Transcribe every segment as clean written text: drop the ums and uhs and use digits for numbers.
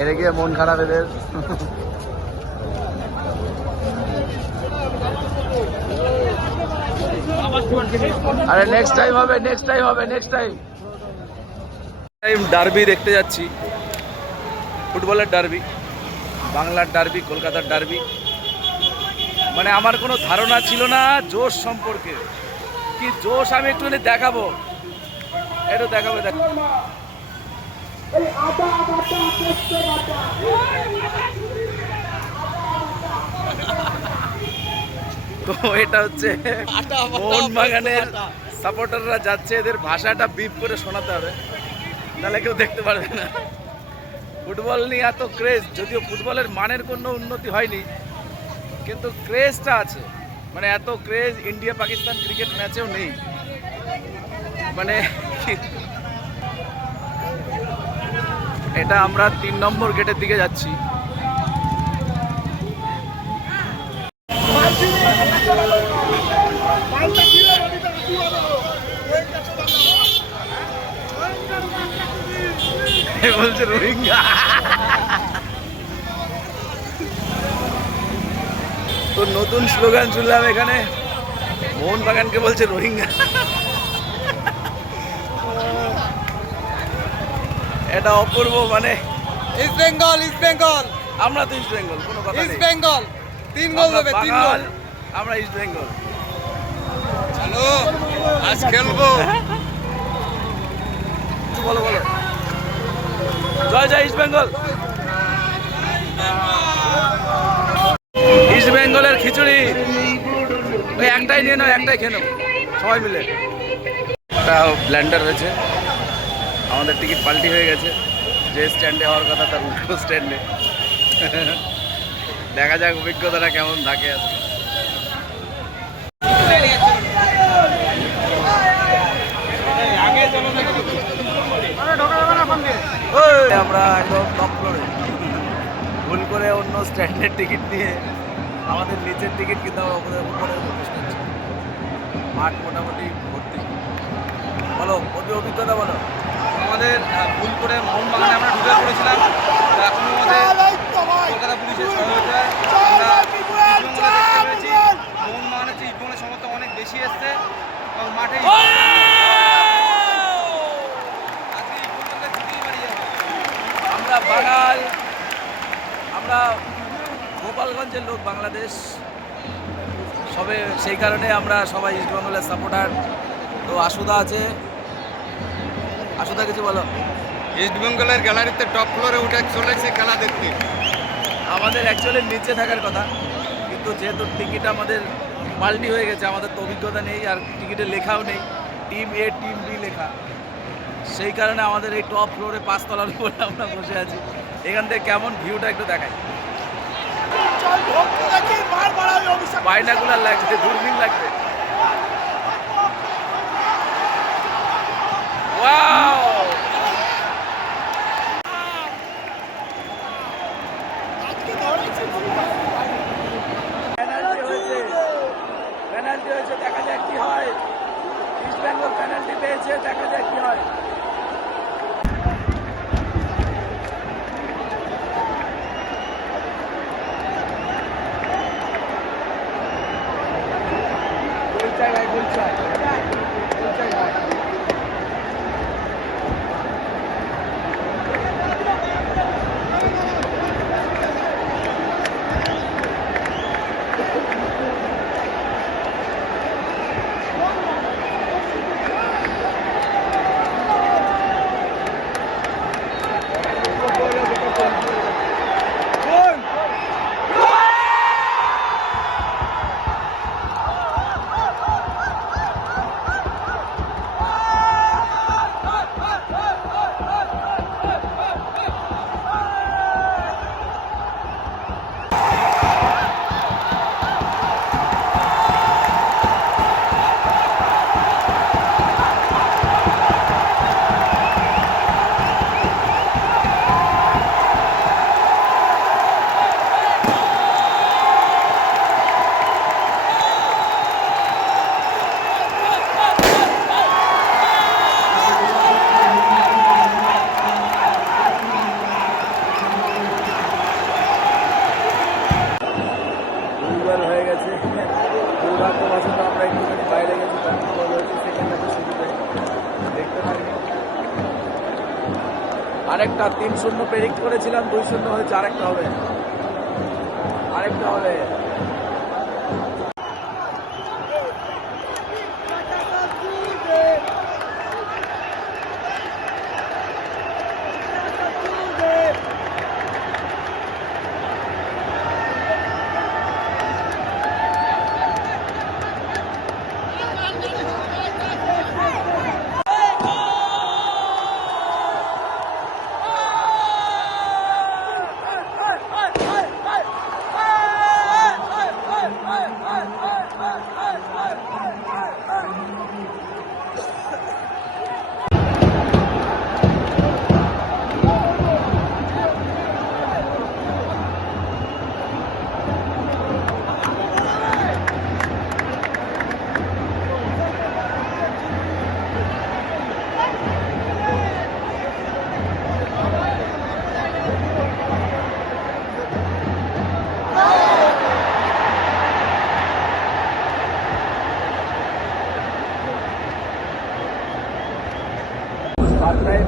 এর গিয়ে মন খারাপ এদের। আরে নেক্সট টাইম হবে, নেক্সট টাইম হবে, নেক্সট টাইম। ডার্বি দেখতে যাচ্ছি, ফুটবলের ডার্বি, বাংলার ডার্বি, কলকাতার ডার্বি। মানে আমার কোনো ধারণা ছিল না জোশ সম্পর্কে, কি জোশ আমি একটুখানি দেখাবো, একটু দেখাবো। তো এটা হচ্ছে মোহনবাগানের সাপোর্টাররা যাচ্ছে, এদের ভাষাটা বিপ করে শোনাতে হবে, তাহলে কেউ দেখতে পারবে না। ফুটবল নিয়ে এত ক্রেজ, যদিও ফুটবলের মানের কোনো উন্নতি হয়নি, কিন্তু ক্রেজটা আছে। মানে এত ক্রেজ ইন্ডিয়া পাকিস্তান ক্রিকেট ম্যাচেও নেই। মানে এটা আমরা 3 নম্বর গেটের দিকে যাচ্ছি। বলছে রোহিঙ্গা। তো নতুন স্লোগান শুনলাম এখানে, মোহনবাগানকে বলছে রোহিঙ্গা। এটা অপূর্ব। মানে ইস্ট বেঙ্গল, ইস্ট বেঙ্গল, আমরা তো ইস্ট বেঙ্গল, কোনো কথা নেই। ইস্ট বেঙ্গল 3 গোল দেবে, 3 গোল। আমরা ইস্ট বেঙ্গল। চলো আজ খেলবো। বলো বলো, জয় জয় ইস্ট বেঙ্গল। ইস্ট বেঙ্গলের খিচুড়ি ওই একটাই নিয়ে নাও, একটাই খেয়ে নাও সবাই মিলে। একটা ব্ল্যান্ডার হয়েছে, আমাদের টিকিট পাল্টি হয়ে গেছে, যে স্ট্যান্ডে হওয়ার কথা তার উল্টো স্ট্যান্ডে। দেখা যাক অভিজ্ঞতাটা কেমন থাকে আজকে। আমরা একদম টপ ফ্লোরে, ভুল করে অন্য স্ট্যান্ডের টিকিট নিয়ে আমাদের নিচের টিকিট কিন্তু আমরা উপরে প্রবেশ করছি। মাঠ মোটামুটি ভর্তি। বলো অভিজ্ঞতা বলো। আমাদের ভুল করে মোহনবাগানে আমরা ঢুকে পড়েছিলাম, এখন আমাদের কলকাতা পুলিশের সহযোগিতায় মোহনবাগানের চেয়ে ইস্টবেঙ্গলের সমর্থন অনেক বেশি এসছে এবং মাঠে আমরা বাঙাল, আমরা গোপালগঞ্জের লোক, বাংলাদেশ সবে, সেই কারণে আমরা সবাই ইস্টবেঙ্গলের সাপোর্টার। তো আশুদা আছে, আশুদা কিছু বলো। ইস্ট বেঙ্গলের গ্যালারিতে টপ ফ্লোরে উঠে চলেছে খেলা দেখতে। আমাদের অ্যাকচুয়ালি নিচে থাকার কথা, কিন্তু যেহেতু টিকিট আমাদের পাল্টি হয়ে গেছে, আমাদের তো অভিজ্ঞতা নেই আর টিকিটে লেখাও নেই টিম এ টিম বি লেখা, সেই কারণে আমাদের এই টপ ফ্লোরে 5 তলার উপরে আমরা বসে আছি। এখান থেকে কেমন ভিউটা একটু দেখাই। বাইনাকুলার লাগছে, দূরবীন লাগছে। ওয়াও, পেনাল্টি হয়েছে, দেখা যাক কি হয়। ইস্ট বেঙ্গল পেনাল্টি পেয়েছে, দেখা যাক কি হয়। লেগেছে, তার গোল হয়েছে সেকেন্ড হাফে শুরুতে, দেখতে পারিনি। আরেকটা 3-0 প্রেডিক্ট করেছিলাম, 2-0 হয়েছে, আরেকটা হবে, আরেকটা হবে।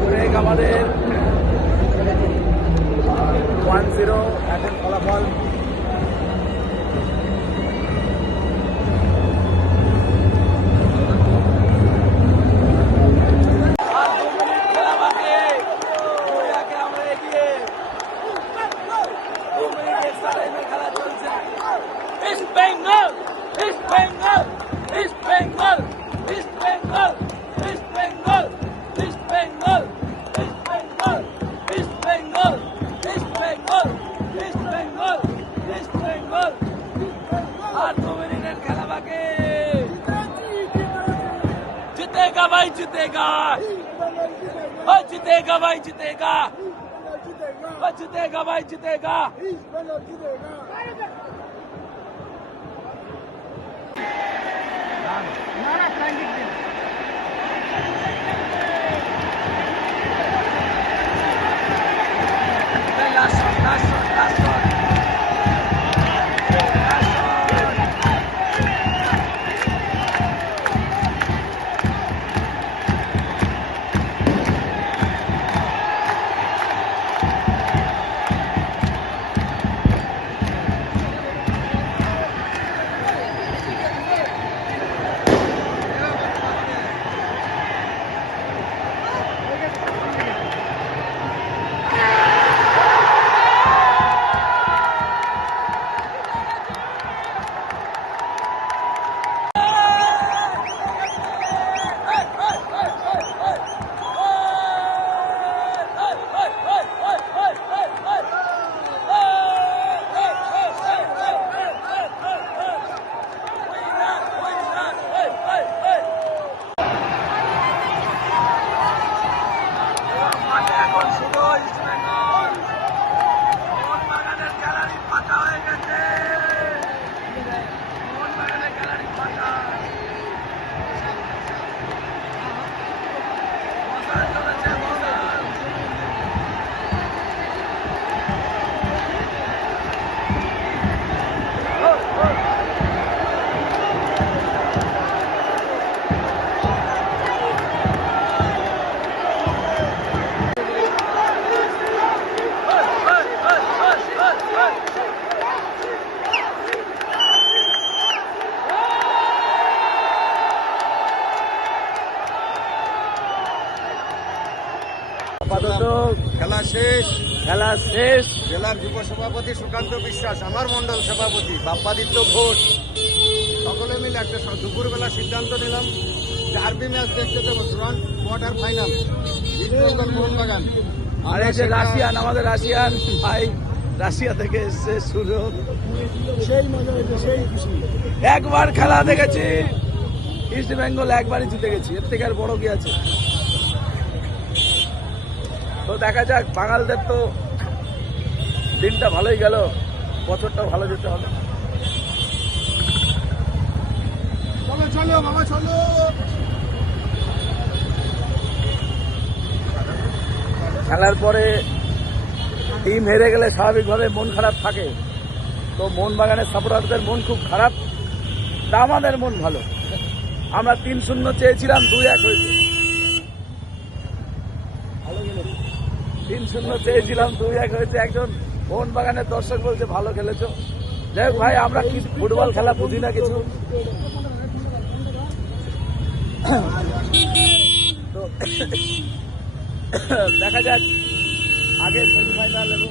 ব্রেক আমাদের 1-0 এখন ফলাফল। East Bengal, East Bengal, East Bengal, East Bengal, East Bengal, East Bengal, East Bengal, East Bengal, East Bengal, East Bengal, East Bengal, আর 2 মিনিটের খেলা বাকি। জিতেगा भाई জিতেगा, ও জিতেगा भाई জিতেगा, ও জিতেगा भाई জিতেगा। আপাতত খেলা শেষ। খেলা শেষ। জেলার যুব সভাপতি সুকান্ত বিশ্বাস, আমার মন্ডল সভাপতি বাপ্পাদিত্য ঘোষ, সকলে মিলে একটা দুপুরবেলা সিদ্ধান্ত নিলাম যে আরবি ম্যাচ দেখতে দেবো, quarter final East Bengal Mohun Bagan. আর এই যে রাশিয়ান, আমাদের রাশিয়ান ভাই রাশিয়া থেকে এসছে শুরু, সেই মজা হয়েছে, সেই খুশি। একবার খেলা দেখেছি ইস্ট বেঙ্গল, একবারই জিতে গেছি, এর থেকে আর বড় কি আছে। তো দেখা যাক, বাঙালদের তো দিনটা ভালোই গেল, বছরটা ভালো যেতে হবে। চলো চলো মামা চলো। খেলার পরে টিম হেরে গেলে স্বাভাবিকভাবে মন খারাপ থাকে, তো মোহনবাগানের সাপোর্টারদের মন খুব খারাপ, তা আমাদের মন ভালো। আমরা 3-0 চেয়েছিলাম, 2-1 হয়েছে। 3-0 চেয়েছিলাম, 2-1 হয়েছে। একজন মোহনবাগানের দর্শক বলছে ভালো খেলেছো। যাই হোক ভাই, আমরা কি ফুটবল খেলা বুঝি না কিছু। তো দেখা যাক আগে সেমিফাইনাল এবং